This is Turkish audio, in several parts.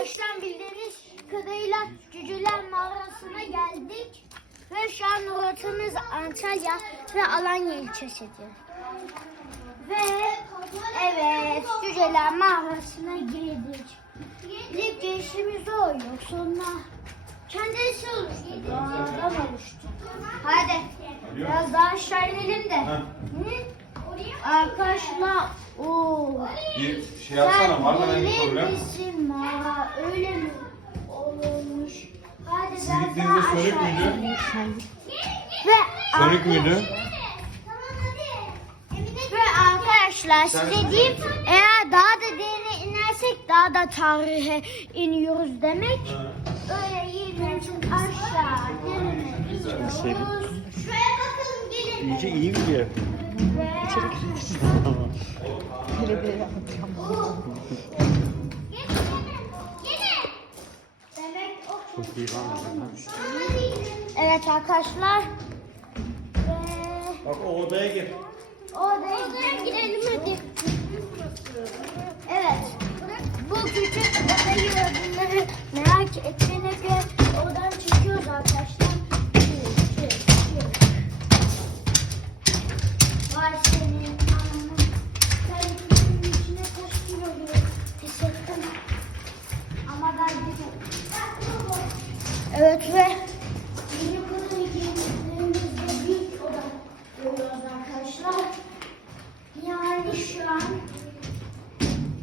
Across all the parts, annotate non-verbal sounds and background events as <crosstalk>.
baştan bildiğiniz kadarıyla Cücüler Mağarası'na geldik. Ve şu an rotamız Antalya ve Alanya ilçesidir. Ve evet Cüceler Mağarası'na girdik. İlk girişimiz o yok. Sonra kendisi oluştu. Dağdan oluştu. Hadi biraz daha aşağı inelim de. Hı? Arkadaşlar o. Bir şey yapsana var mı benim bir problem? misin Mara? Öyle mi olmuş? Hadi daha gittiğinizde müydü? inelim. Ve müydü? Ve arkadaşlar size diyeyim eğer daha da derine inersek daha da tarihe iniyoruz demek. Öyle yemin aşağı derine iniyoruz. Şuraya gelin. İyice iyi gidiyor. Ve Demek o Çok iyi var. Evet arkadaşlar. Bak o odaya gir. odaya girelim hadi. Evet. Bu küçük odayı bunları merak ettiğine göre Evet ve arkadaşlar. Yani şu an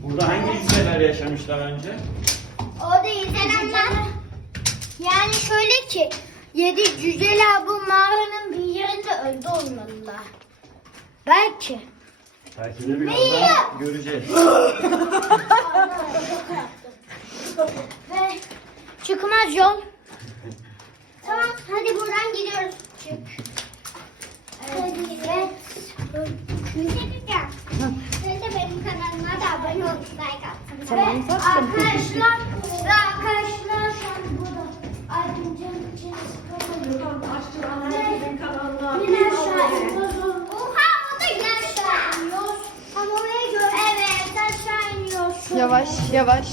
Burada hangi cüceler yaşamışlar önce? o değil de Yani şöyle ki yedi cüceler bu mağaranın bir yerinde öldü olmalılar. Belki. Belki de birazdan göreceğiz. <laughs> Ve çıkmaz yol. Tamam hadi buradan gidiyoruz. Çık. Evet. Bir şey diyeceğim. Siz de benim kanalıma da abone olup like atsanız. Tamam, arkadaşlar, ve arkadaşlar şu an burada. Aydıncanın için. Yine iniyoruz. Oha o da yine aşağı iniyoruz. Ama oraya göre. Evet aşağı iniyoruz. Yavaş yavaş.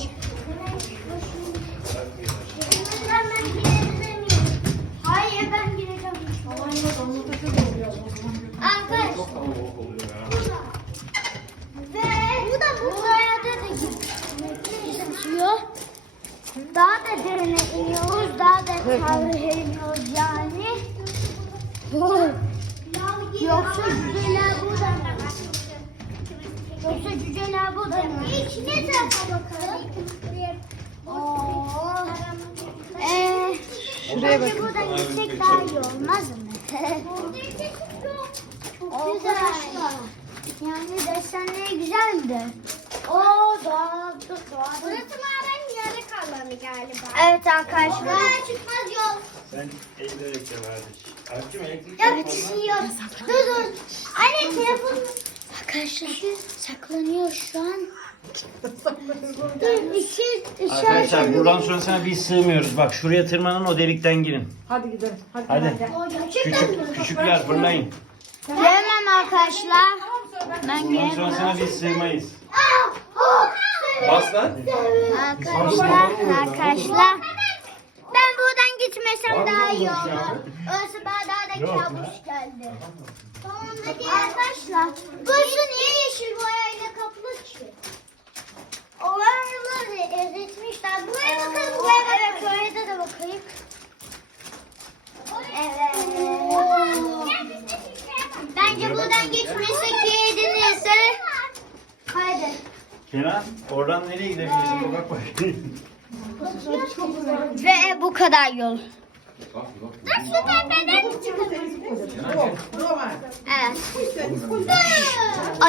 Arkadaş. Ve bu da bu buraya da gitmek istiyor. Daha da derine iniyoruz. Daha da tarihe iniyoruz yani. Yoksa cüceler burada mı? Yoksa cüceler burada mı? İçine tarafa bakalım. Ee, Şuraya bence bakın. buradan gitsek daha iyi olmaz mı? Çok güzel. Yani desenleri güzeldi. Oo doğal, doğal. Burası mağaranın yarı kalanı galiba. Evet arkadaşlar. Buraya çıkmaz yol. Sen eğilerek de verdik. Erkim elektrik Ya yapma lan. düşüyor. Dur dur. Anne telefon. Arkadaşlar saklanıyor şu an. Dur ışık Arkadaşlar ışık. buradan sonrasına biz sığmıyoruz. Bak şuraya tırmanın o delikten girin. Hadi gidelim. Hadi. Hadi. O gerçekten mi? Küçük, küçükler fırlayın. Gelemem arkadaşlar. Ben Bundan sonrasına biz sığmayız. Bas lan. Arkadaşlar, arkadaşlar. Ben buradan gitmesem daha iyi olur. Orası bana daha da kabus geldi. Tamam hadi arkadaşlar. Burası niye yeşil boyayla Buraya. Buraya evet, da, da bakayım. Evet. Bence buradan geçmesek yeğeninize. Haydi. Kenan oradan nereye gidebiliriz? Bir bak bakayım. Ve bu kadar yol. Nasıl tepeden Evet.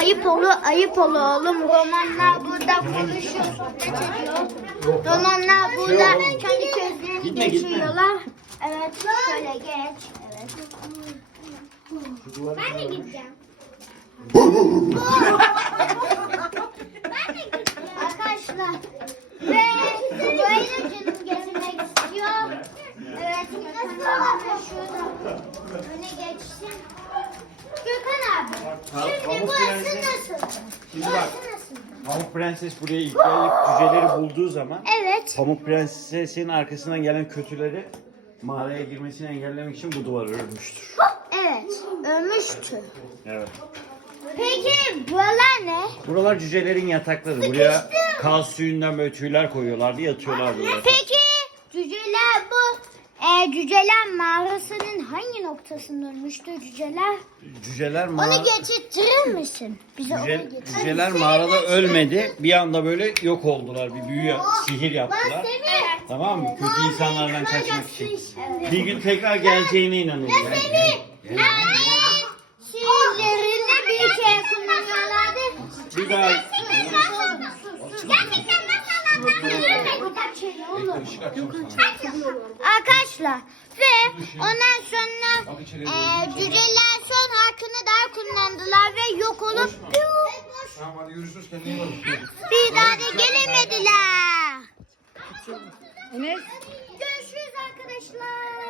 Ayıp olu, ayıp olu oğlum. Romanlar burada konuşuyor, sohbet ediyor. Romanlar burada kendi gitme. geçiyorlar. Evet, şöyle geç. Evet. Ben de gideceğim. ben de gideceğim. Arkadaşlar. Ve da canım getirmek istiyor. Evet, abi şurada öne geçsin. Şimdi pamuk burası nasıl? Şimdi bak. Pamuk Prenses buraya ilk gelip cüceleri bulduğu zaman Evet. Pamuk Prenses'in arkasından gelen kötüleri mağaraya girmesini engellemek için bu duvarı örmüştür. Evet. Ölmüştü. Evet. Peki buralar ne? Buralar cücelerin yatakları. Buraya kaz suyundan böyle tüyler koyuyorlardı, yatıyorlardı buraya. Peki e, cüceler mağarasının hangi noktasında ölmüştü cüceler? Cüceler Onu mağara... geçirtir misin? Bize onu Cüce, getir. cüceler mağarada ölmedi. Bir anda böyle yok oldular. Bir büyü, sihir yaptılar. Tamam mı? Kötü insanlardan kaçmak için. Bir gün tekrar geleceğine inanıyorlar. Sihirlerini bir kere kullanıyorlardı. Bir daha Gerçekten Arkadaşlar ve ondan sonra e, cüceler son hakkını daha kullandılar ve yok olup Tamam hadi görüşürüz kendine iyi bak. bir daha da gelemediler. Enes. Görüşürüz arkadaşlar.